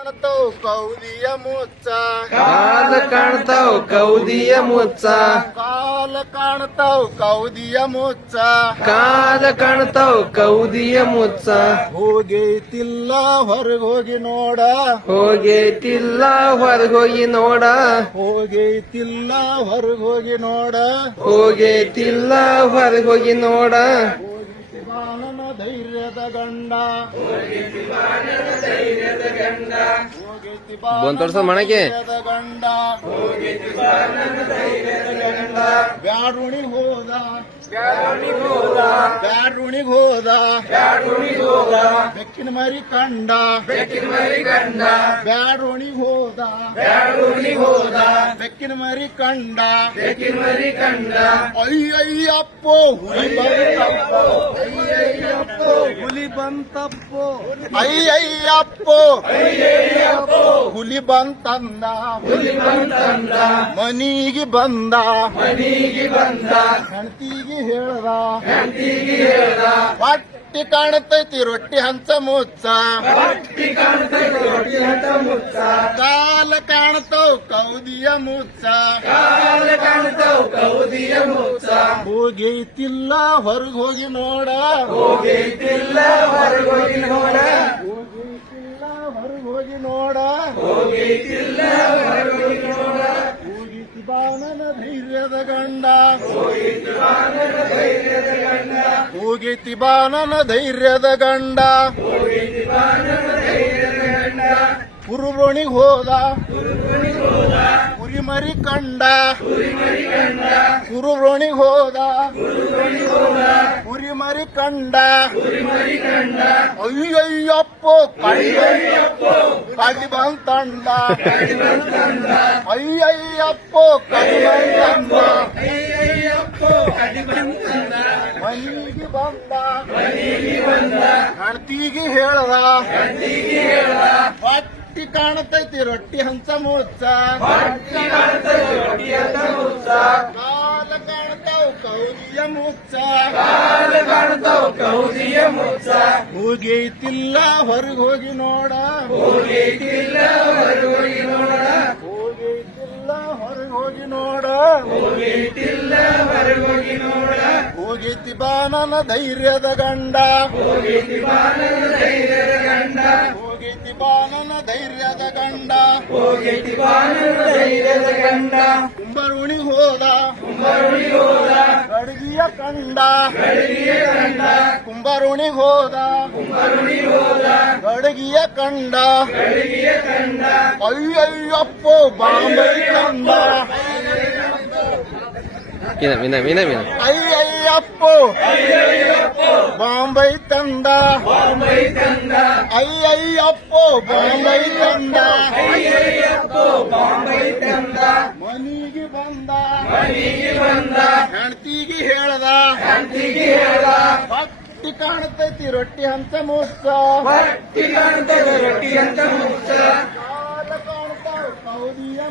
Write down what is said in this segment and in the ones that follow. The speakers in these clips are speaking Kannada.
ಕಾಣ್ತಾವ್ ಕೌದಿಯ ಮುಚ್ಚ. ಕಾಲ ಕಾಣ್ತಾವ್ ಕೌದಿಯ ಮುಚ್ಚ. ಕಾಲ ಕಾಣ್ತಾವ್ ಕೌದಿಯ ಮುಚ್ಚ. ಕಾಲ ಕಾಣ್ತಾವ್ ಕೌದಿಯ ಮುಚ್ಚ. ಹೋಗೈತಿಲ್ಲ ಹೊರಗ್ ಹೋಗಿ ನೋಡ. ಹೋಗೈತಿಲ್ಲ ಹೊರಗೋಗಿ ನೋಡ. ಹೋಗೈತಿಲ್ಲ ಹೊರಗ್ ಹೋಗಿ ನೋಡ. ಹೋಗೈತಿಲ್ಲ ಹೊರಗೋಗಿ ನೋಡ. ಬಾಣನ ಧೈರ್ಯದ ಗಂಡ. ಹೋಗೈತಿ ಬಂದ್ ತೋರ್ಸು ಮಣಕ್ಕೆ. ಧೈರ್ಯದ ಗಂಡ. ಬ್ಯಾಡುಣಿ ಹೋದ. ಬ್ಯಾಡುಣಿ ಹೋದ. ಬೆಕ್ಕಿನ ಮರಿ ಕಂಡ. ಬೆಕ್ಕಿನ ಮರಿ ಕಂಡ. ಬ್ಯಾಡೋಣಿ ಹೋದ. ಬ್ಯಾಡೋಣಿ ಹೋದ. ಬೆಕ್ಕಿನ ಮರಿ ಕಂಡ. ಬೆಕ್ಕಿನ ಮರಿ ಕಂಡ. ಅಯ್ಯಯ್ಯಪ್ಪೋ ಹುಲಿ ಬಂತಪ್ಪೋ. ಅಯ್ಯಯ್ಯಪ್ಪೋ ಹುಲಿ ಬಂತಪ್ಪೋ. ಅಯ್ಯಯ್ಯಪ್ಪೋ ಹುಲಿ ಬಂತಂದ. ಹುಲಿ ಬಂತಂದ. ಮನಿಗೆ ಬಂದ. ಮನಿಗೆ ಬಂದ. ಹೆಂಡತಿಗೆ ಹೇಳ್ದ. ಹೆಂಡತಿಗೆ ಹೇಳ್ದ. ರೊಟ್ಟಿ ಕಾಣತೈತಿ ರೊಟ್ಟಿ ಹಂಚ ಮುಚ್ಚ. ಕಾಲ ಕಾಣತವ್ ಕೌದಿಯ ಮುಚ್ಚ. ಕಾಲ ಕಾಣ್ತಾವ್ ಕೌದಿಯ ಮುಚ್ಚ. ಹೋಗೈತಿಲ್ಲ ಹೊರಗ್ ಹೋಗಿ ನೋಡ. ಹೋಗೈತಿಲ್ಲ ಹೊರಗ್ ಹೋಗಿ ನೋಡ. ಹೋಗೈತಿಲ್ಲ ಹೊರಗ್ ಹೋಗಿ ನೋಡ. ಹೋಗೈತಿಲ್ಲ ಹೊರಗ್ ಹೋಗಿ ನೋಡ. ಹೋಗಿತಿ ಬಾಣನ ಧೈರ್ಯದ ಗಂಡ. ಹೋಗಿತಿ ಬಾಣನ ಧೈರ್ಯದ ಗಂಡ ಬಾನನ ಧೈರ್ಯದ ಗಂಡ. ಕುರುಬಣಿ ಹೋದ. ಕುರಿಮರಿ ಕಂಡ. ಕುರುಬ್ರೋಣಿಗ್ ಹೋದ. ಕುರಿಮರಿ ಕಂಡ. ಅಯ್ಯಯ್ಯಪ್ಪೋ ಕಡಿ ಬಂತಂಡ ಅಯ್ಯಯ್ಯಪ್ಪೋ ಕಡಿ ಬಂತಂಡ ಮನಿಗೆ ಬಂದ. ಮನಿಗೆ ಬಂದ ಹೆಂಡತಿಗೆ ಹೇಳ್ದ. ಹೆಂಡತಿಗೆ ಹೇಳ್ದ ಹೊಟ್ಟಿ ಕಾಣತೈತಿ, ರೊಟ್ಟಿ ಹಂಚ ಮುಚ್ಚ ಹೊಟ್ಟಿ ಕಾಣತೈತಿ ರೊಟ್ಟಿ ಹಂಚ ಮುಚ್ಚ ಕಾಲ ಕಾಣ್ತಾವ್ ಕೌದಿಯ ಮುಚ್ಚ. ಕಾಲ ಕಾಣ್ತಾವ್ ಕೌದಿಯ ಮುಚ್ಚ ಹೋಗೈತಿಲ್ಲ ಹೊರಗ್ ಹೋಗಿ ನೋಡ. ಹೋಗೈತಿಲ್ಲ ಹೊರಗ್ ಬಾನನ ಧೈರ್ಯದ ಗಂಡ ಹೋಗೈತಿ ಬಾನನ ಧೈರ್ಯದ ಗಂಡ ಹೋಗೈತಿ ಬಾನನ ಧೈರ್ಯದ ಗಂಡ ಹೋಗೈತಿ ಬಾನನ ಧೈರ್ಯದ ಗಂಡ ಕುಂಬರುಣಿಗ್ ಹೋದ ಕುಂಬರುಣಿಗ್ ಹೋದ ಗಡಗಿಯ ಕಂಡ ಗಡಗಿಯ ಕಂಡ ಕುಂಬರುಣಿಗ್ ಹೋದ ಕುಂಬರುಣಿಗ್ ಹೋದ ಗಡಗಿಯ ಕಂಡ ಗಡಗಿಯ ಕಂಡ ಅಯ್ಯಯ್ಯಪ್ಪೋ ಬಾಂಬೈ ಕಂಡ ವಿನ ವಿನ ವಿನ ವಿನ ಅಯ್ಯಯ್ಯಪ್ಪೋ ತಂಡ ಬಾಂಬೈ ತಂದ ಅಯ್ಯಯ್ಯಪ್ಪೋ, ಬಾಂಬೈ ತಂಡ. ಮನೆಗೆ ಬಂದ. ಹೆಂಡತಿಗೆ ಹೇಳ್ದ. ಹೊಟ್ಟಿ ಕಾಣ್ತೈತಿ ರೊಟ್ಟಿ ಅಂತ ಮುಚ್ಚ ರೊಟ್ಟಿ ಕಾಣ್ತೈತಿ ರೊಟ್ಟಿ ಕಾಲ ಕಾಣ್ತಾವ್ ಕೌದಿಯ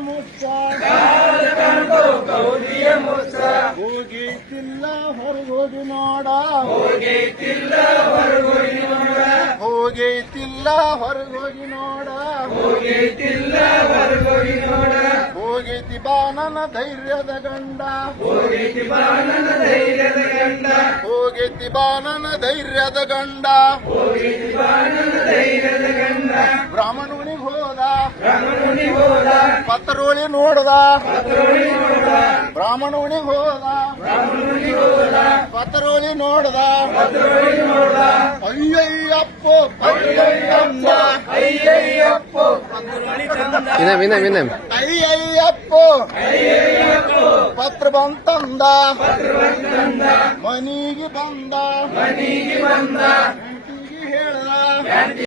ಕಾಣ್ತಾವ್ ಕೌದಿಯ ಮುಚ್ಚ ಹೋಗೈತಿಲ್ಲ ಹೊರಗ್ ಹೋಗಿ ನೋಡ. ಹೋಗೈತಿಲ್ಲ ಹೊರಗೋಗಿ ನೋಡ. ಹೋಗೈತಿಲ್ಲ ಹೊರಗೋಗಿ ನೋಡ ಹೋಗೈತಿಲ್ಲ ಹೊರಗೋಗಿ ನೋಡ ಹೋಗೈತಿ ಬಾನನ ಧೈರ್ಯದ ಗಂಡ ಹೋಗೈತಿ ಬಾನನ ಧೈರ್ಯದ ಗಂಡ. ಹೋಗೈತಿ ಬಾನನ ಧೈರ್ಯದ ಗಂಡ ಹೋಗೈತಿ ಬಾನನ ಧೈರ್ಯದ ಗಂಡ. ಹೋದ ಪತ್ರೋಳಿ ನೋಡದ. ಬ್ರಾಹ್ಮಣುನಿಗೆ ಹೋದ. ಪತ್ರೋಳಿ ನೋಡದ. ಅಯ್ಯಯ್ಯಪ್ಪೋ ಅಯ್ಯಯ್ಯಪ್ಪ ಅಯ್ಯಯ್ಯಪ್ಪೋ ಅಯ್ಯಯ್ಯಪ್ಪೋ. ಪತ್ರ ಬಂತಂದ ಮನಿಗೆ ಬಂದ. ಮನಿಗೆ ಬಂದ ಹೇಳ್ದ.